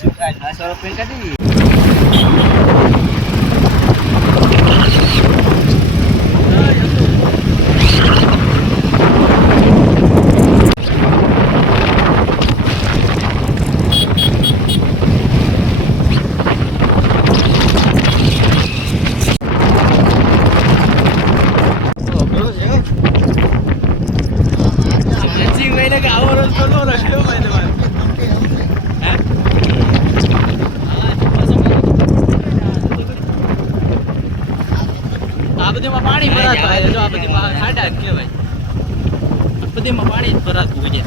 બસો રૂપિયા કાઢી માનસિંહભાઈને કે આવો રોજ કરવો રહ્યો ભાઈ તમારે આ બધીમાં પાણી ભરાતું હોય જો આ બધીમાં ખાડા જ કહેવાય. આ બધીમાં પાણી જ ભરાતું હોય.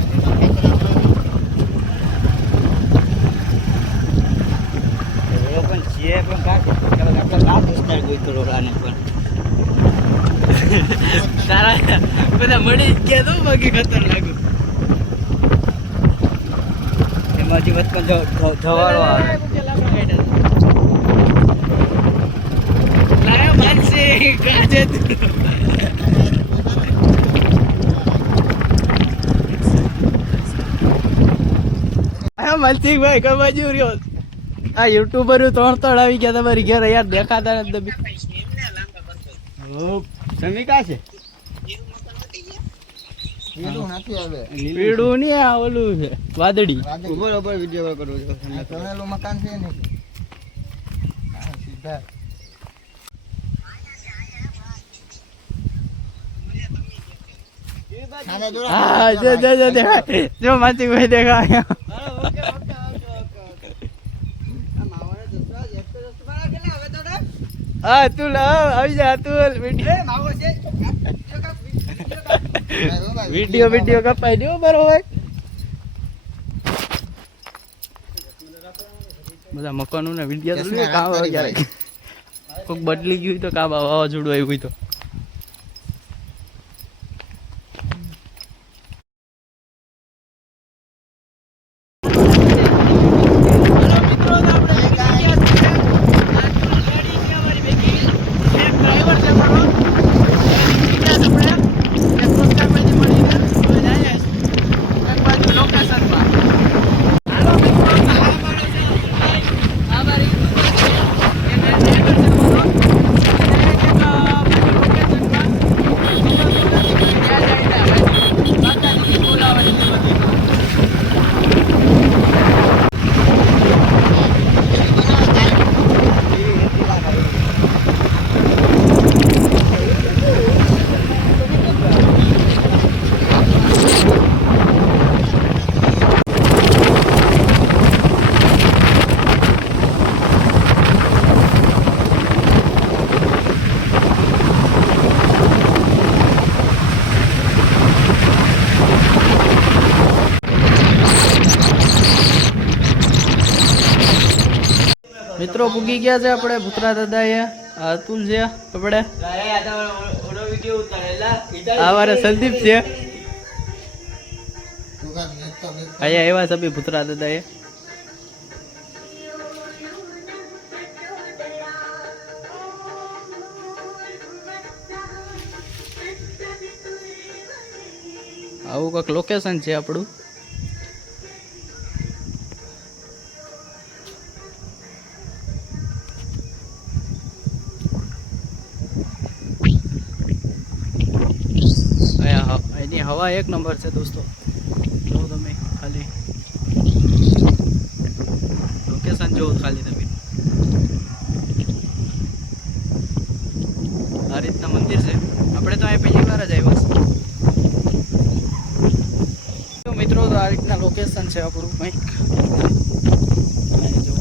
તારા બધા મળી જ ગયા તો બાકી ખતરનાક એમાંથી વચમાં જવાળો આવે. કાજે હા માનસિંહ ભાઈ કઈ બાજુ રહ્યો? આ યુટ્યુબર ત્રણ ત્રણ આવી ગયા તમારી ઘેર યાર દેખાતા નથી દબી સમી કા છે? પીડું નહીં આ ઓલું છે વાદળી. બરોબર ઉપર વીડિયો કરું છું મકાન છે ને સીધા. હા જો જો જો દેખાય. જો માનસિંહ ભાઈ દેખાય. હા તું આવી જા તું વીડિયો વીડિયો કપાઈ દો બરોબર બધા મકાનો ને વીડિયો તો કોઈક બદલી ગયું તો કામ વાવાઝોડું આવ્યું હોય તો મિત્રો પૂગી ગયા છે આપણે ભૂતરા દાદા એ અતુલ છે આપણે. આવારે વારે સંદીપ છે. અહીંયા એવા સભી ભૂતરા દાદા એ આવું કંઈક લોકેશન છે આપણું. અહીંયા હવા એક નંબર છે દોસ્તો. જો તમે ખાલી લોકેશન જોવો ખાલી તમે. આ રીતના મંદિર છે. આપણે તો અહીંયા પહેલી વાર જ આવ્યા છે મિત્રો, તો આ રીતના લોકેશન છે આપણું કંઈક. જો,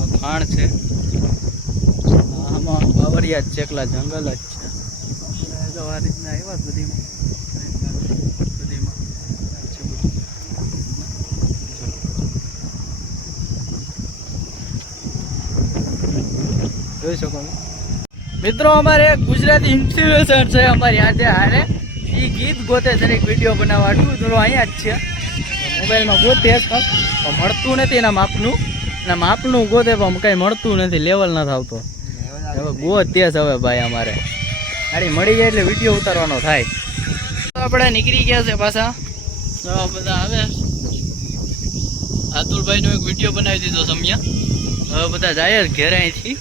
આ ખાણ છે. આમાં બાવરિયા એકલા જંગલ જ છે. તો આ રીતના આવ્યા જ બધીમાં છે બધું. જોઈ શકો મિત્રો અમારે ગુજરાતી ઇન્ફ્લુએન્સર છે અમારી આજે હારે એ ગીત ગોતે છે એક વીડિયો બનાવવાનું. થોડું અહીંયા જ છે. મોબાઈલમાં ગોતે પણ મળતું નથી એના માપનું. એના માપનું ગોતે પણ કંઈ મળતું નથી લેવલ નથી આવતો. હવે ગોત તે જ હવે ભાઈ અમારે. ગાડી મળી જાય એટલે વીડિયો ઉતારવાનો થાય. તો આપણે નીકળી ગયા છે પાછા. બધા આવે. અતુલભાઈનો એક વીડિયો બનાવી દીધો સમ્યા હવે બધા જાય જ ઘેર અહીંથી.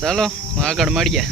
ચાલો આગળ મળીએ.